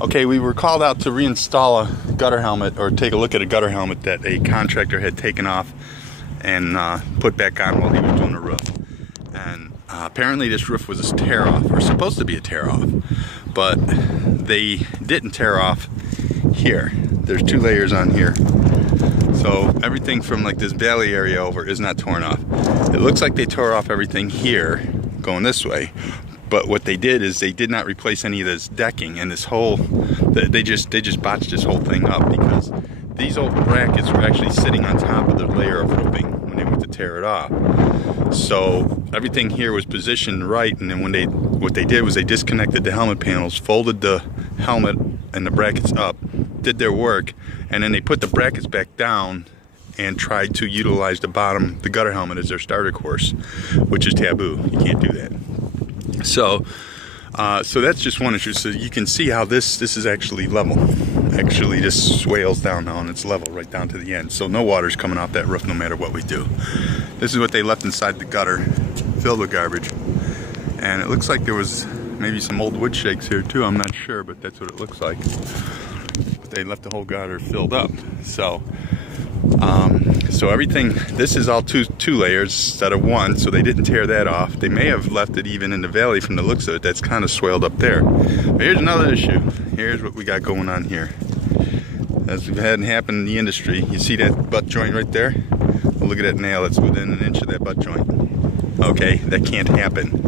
Okay, we were called out to reinstall a gutter helmet, or take a look at a gutter helmet that a contractor had taken off and put back on while he was doing a roof. And apparently this roof was a tear-off, or supposed to be a tear-off, but they didn't tear off here. There's 2 layers on here. So everything from like this valley area over is not torn off. It looks like they tore off everything here going this way. But what they did is they did not replace any of this decking, and this whole, they just botched this whole thing up, because these old brackets were actually sitting on top of the layer of roofing when they went to tear it off. So everything here was positioned right, and then what they did was they disconnected the helmet panels, folded the helmet and the brackets up, did their work, and then they put the brackets back down and tried to utilize the gutter helmet as their starter course, which is taboo. You can't do that. So that's just one issue. So you can see how this is actually level. Actually, this swales down now, and it's level right down to the end. So no water's coming off that roof no matter what we do. This is what they left inside the gutter, filled with garbage. And it looks like there was maybe some old wood shakes here too. I'm not sure, but that's what it looks like. But they left the whole gutter filled up. So everything, this is all two layers instead of one, so they didn't tear that off. They may have left it even in the valley from the looks of it. That's kind of swelled up there. But here's another issue. Here's what we got going on here. As we've had happen in the industry, you see that butt joint right there? Well, look at that nail. It's within an inch of that butt joint. Okay, that can't happen.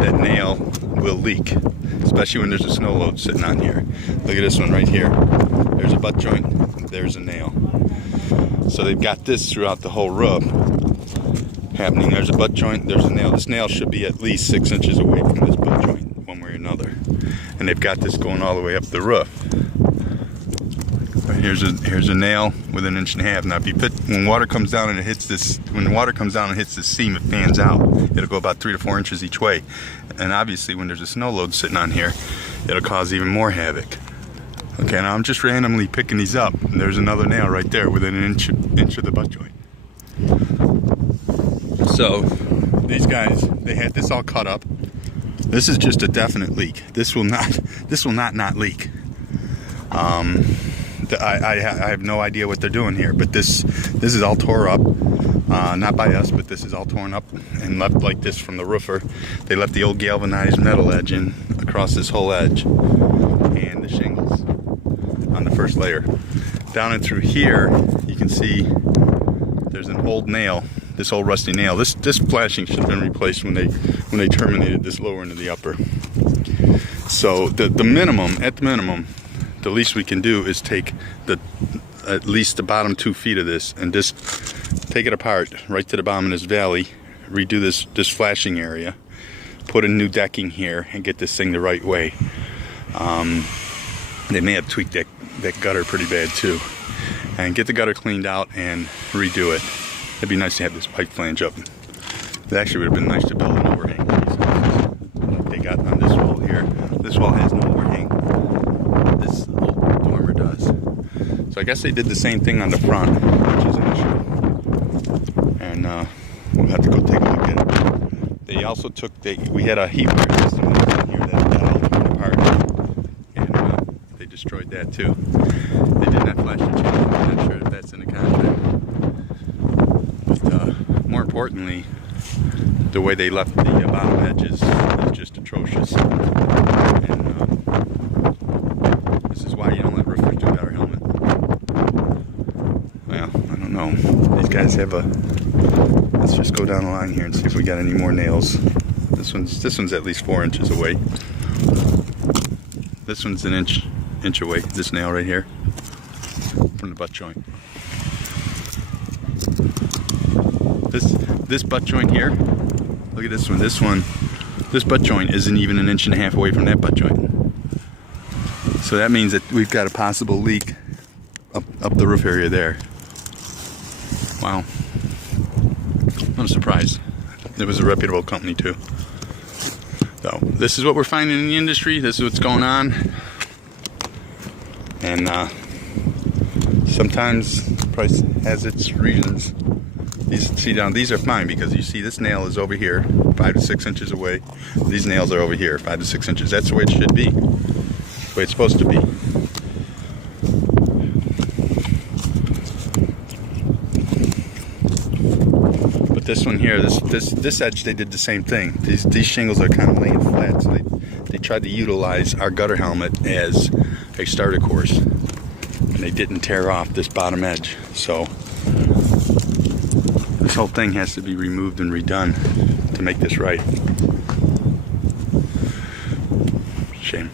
That nail will leak, especially when there's a snow load sitting on here. Look at this one right here. There's a butt joint. There's a nail. So they've got this throughout the whole roof happening. There's a butt joint, there's a nail. This nail should be at least 6 inches away from this butt joint, one way or another. And they've got this going all the way up the roof. Here's a nail with 1.5 inches. Now, when water comes down and it hits this, when the water comes down and hits this seam, it fans out. It'll go about 3 to 4 inches each way. And obviously, when there's a snow load sitting on here, it'll cause even more havoc. Okay, now I'm just randomly picking these up, and there's another nail right there within an inch of the butt joint. So these guys, they had this all cut up. This is just a definite leak. This will not leak. I have no idea what they're doing here, but this is all tore up. Not by us, but this is all torn up and left like this from the roofer. They left the old galvanized metal edge in across this whole edge, and the shingles on the first layer. Down and through here, you can see there's an old nail, this old rusty nail. This flashing should have been replaced when they terminated this lower into the upper. So the minimum, at the minimum, the least we can do is take at least the bottom 2 feet of this and just take it apart right to the bottom of this valley, redo this flashing area, put in new decking here, and get this thing the right way. They may have tweaked that gutter pretty bad too, and get the gutter cleaned out and redo it. It'd be nice to have this pipe flange up. It actually would have been nice to build an overhang like they got on this wall here. This wall has no overhang. This old dormer does. So I guess they did the same thing on the front, which is an issue. And we'll have to go take a look at it. They also took, we had a heat wire system in here that all torn apart. And they destroyed that too. They did not flash the change. I'm not sure if that's in the contract. But more importantly, the way they left the bottom edges is just atrocious. And this is why you don't let roofers do gutter helmet. Well, I don't know. These guys have a. Let's just go down the line here and see if we got any more nails. This one's at least 4 inches away. This one's an inch away. This nail right here from the butt joint. This butt joint here. Look at this one. This butt joint isn't even 1.5 inches away from that butt joint. So that means that we've got a possible leak up the roof area there. Wow. I'm surprised. It was a reputable company too. So this is what we're finding in the industry. This is what's going on. And sometimes price has its reasons. These are fine, because you see this nail is over here 5 to 6 inches away. These nails are over here 5 to 6 inches. That's the way it should be. the way it's supposed to be. But this one here, this edge, they did the same thing. These shingles are kind of laying flat, so they tried to utilize our gutter helmet as a starter course, and they didn't tear off this bottom edge. So this whole thing has to be removed and redone to make this right. Shame.